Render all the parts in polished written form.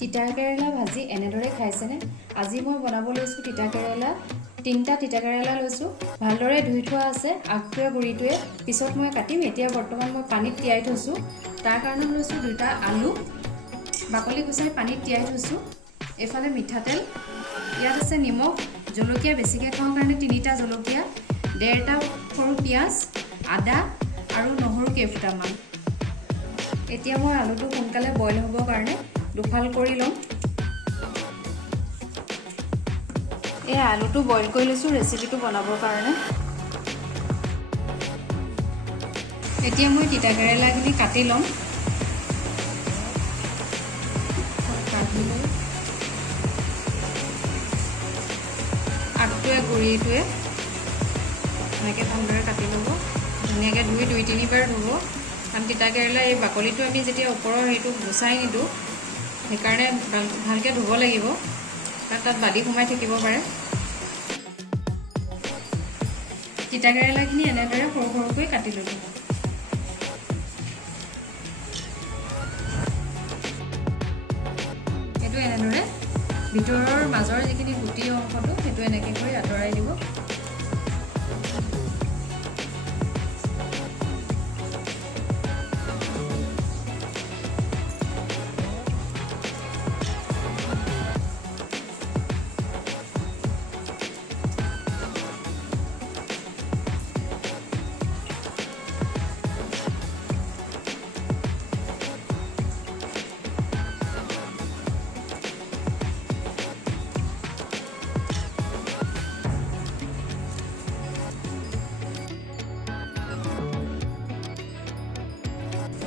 তিতা কেৰেলা ভাজি এনেদৰে খাইছেনে? আজি মই বনাব লৈছোঁ তিতা কেৰেলা। 3টা তিতা কেৰেলা লৈছোঁ, ভালদৰে ধুই থোৱা আছে, আগটোৱে গুৰিটোৱে পিছত মই কাটিম। এতিয়া বৰ্তমান মই পানীত তিয়াই থৈছোঁ। তাৰ কাৰণে লৈছোঁ 2টা আলু, বাকলি গুচাই পানীত তিয়াই থৈছোঁ। এফালে মিঠাতেল, ইয়াত আছে নিমখ, জলকীয়া বেছিকৈ খাওঁ কাৰণে 3টা জলকীয়া, 1.5টা সৰু পিঁয়াজ, আদা আৰু নহৰু কেইফুটামান। এতিয়া মই আলুটো সোনকালে বইল হ'বৰ কাৰণে দুফাল কৰি ল'ম। এই আলুটো বইল কৰি লৈছোঁ ৰেচিপিটো বনাবৰ কাৰণে। এতিয়া মই তিতা কেৰেলাখিনি কাটি ল'ম। কাটি লৈ আগটোৱে গুৰিটোৱে এনেকৈ ভালদৰে কাটি ল'ব। ধুনীয়াকৈ ধুই 2-3 বাৰ ধুব, কাৰণ তিতা কেৰেলা এই বাকলিটো আমি যেতিয়া ওপৰৰ সেইটো গুচাই নিদিওঁ, সেইকাৰণে ভালকৈ ধুব লাগিব, কাৰণ তাত বালি সোমাই থাকিব পাৰে। তিতা কেৰেলাখিনি এনেদৰে সৰু সৰুকৈ কাটি ল'ব। সেইটো এনেদৰে ভিতৰৰ মাজৰ যিখিনি গুটি অংশটো সেইটো এনেকৈ কৰি আঁতৰাই দিব।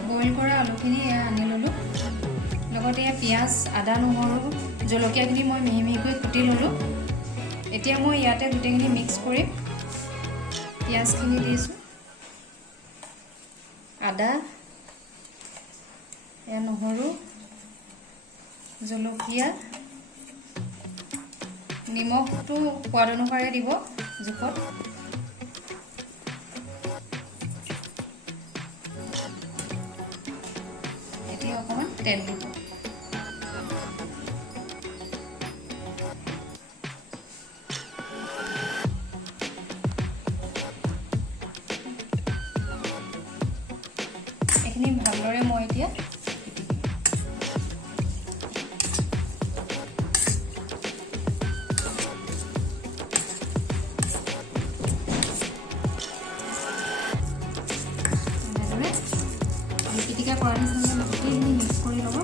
বইল কৰা আলুখিনি আনি ল'লোঁ, লগতে পিঁয়াজ, আদা, নহৰু, জলকীয়াখিনি মই মিহি মিহিকৈ কুটি ল'লোঁ। এতিয়া মই ইয়াতে গোটেইখিনি মিক্স কৰিম। পিঁয়াজখিনি দিছোঁ, আদা, নহৰু, জলকীয়া, নিমখটো সোৱাদ অনুসাৰে দিব জোখত। এতিয়া অকণমান তেল দিব। এইখিনি ভালদৰে মই এতিয়া পিটিকা কৰাৰ নিচিনাকৈ গোটেইখিনি মিক্স কৰি ল'ব।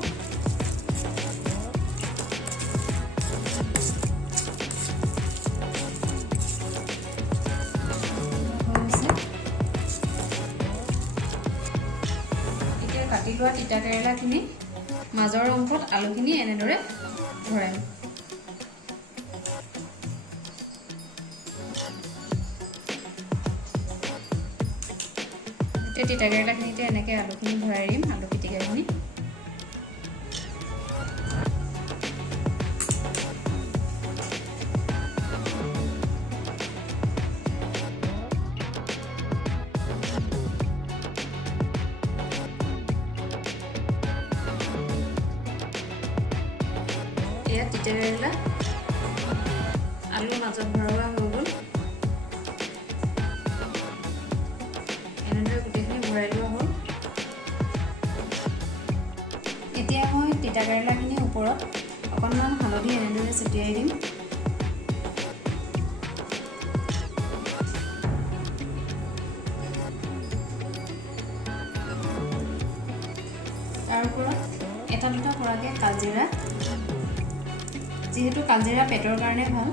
এতিয়া কাটি লোৱা তিতা কেৰেলাখিনি মাজৰ অংশত আলুখিনি এনেদৰে ভৰাই ল'ম। এতিয়া তিতা কেৰেলাখিনিতে এনেকৈ আলুখিনি ভৰাই দিম, আলু পিটিকাখিনি। এয়া তিতা কেৰেলা আলুৰ মাজত ভৰোৱা হৈ গ'ল। এনেদৰে গোটেইখিনি ভৰাই লোৱা হ'ল। এতিয়া মই তিতা কেৰেলাখিনিৰ ওপৰত অকণমান হালধি এনেদৰে ছটিয়াই দিম। তাৰ ওপৰত 1-2টা পৰাকৈ কালজিৰা, যিহেতু কালজিৰা পেটৰ কাৰণে ভাল,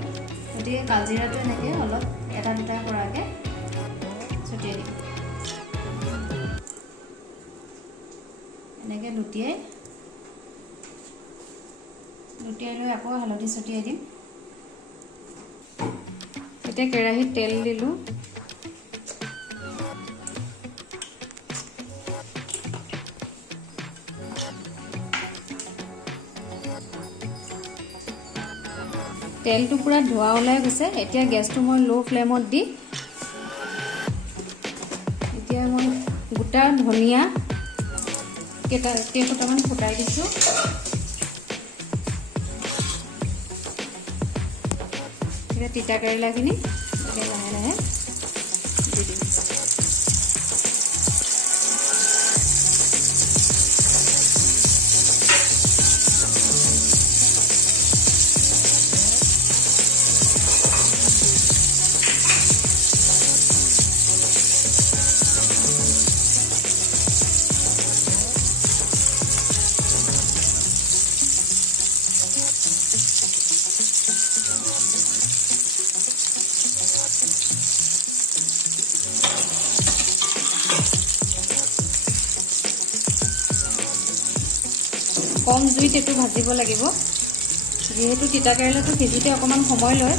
গতিকে কালজিৰাটো এনেকৈ অলপ 1-2টা পৰাকৈ ছটিয়াই দিম। এনেকৈ লুটিয়াই লৈ আকৌ হালধি ছটিয়াই দিম। এতিয়া কেৰাহীত তেল দিলোঁ। তেলটো পূৰা ধোৱা ওলাই গৈছে। এতিয়া গেছটো মই ল' ফ্লেমত দি এতিয়া মই গোটা ধনিয়া কেইফুটামান ফুটাই দিছোঁ। এতিয়া তিতা কেৰেলাখিনি লাহে লাহে দি দিম। কম জুইত এইটো ভাজিব লাগিব, যিহেতু তিতা কেৰেলাটো সিজোতে অকণমান সময় লয়।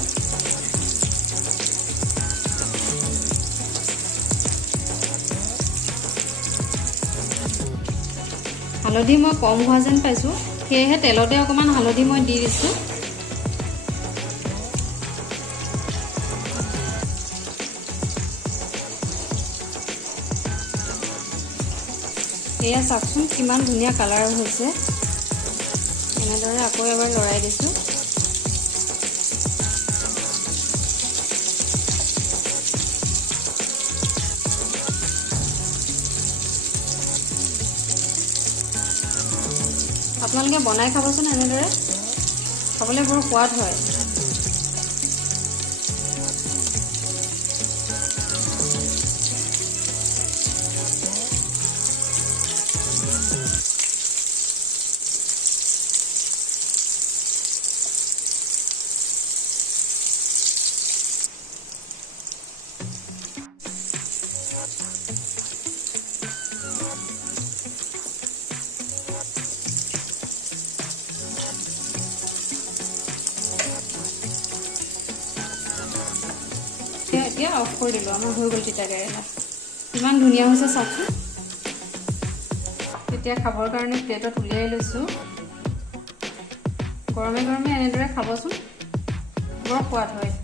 হালধি মই কম হোৱা যেন পাইছোঁ, সেয়েহে তেলতে অকণমান হালধি মই দি দিছোঁ। এয়া চাওকচোন কিমান ধুনীয়া কালাৰ হৈছে। এনেদৰে আকৌ এবাৰ লৰাই দিছোঁ। আপোনালোকে বনাই খাবচোন, এনেদৰে খাবলৈ বৰ সোৱাদ হয়। এতিয়া অফ কৰি দিলোঁ, আমাৰ হৈ গ'ল তিতা কেৰেলা। ইমান ধুনীয়া হৈছে চাওকচোন। এতিয়া খাবৰ কাৰণে প্লেটত উলিয়াই লৈছোঁ। গৰমে গৰমে এনেদৰে খাবচোন, বৰ সোৱাদ হয়।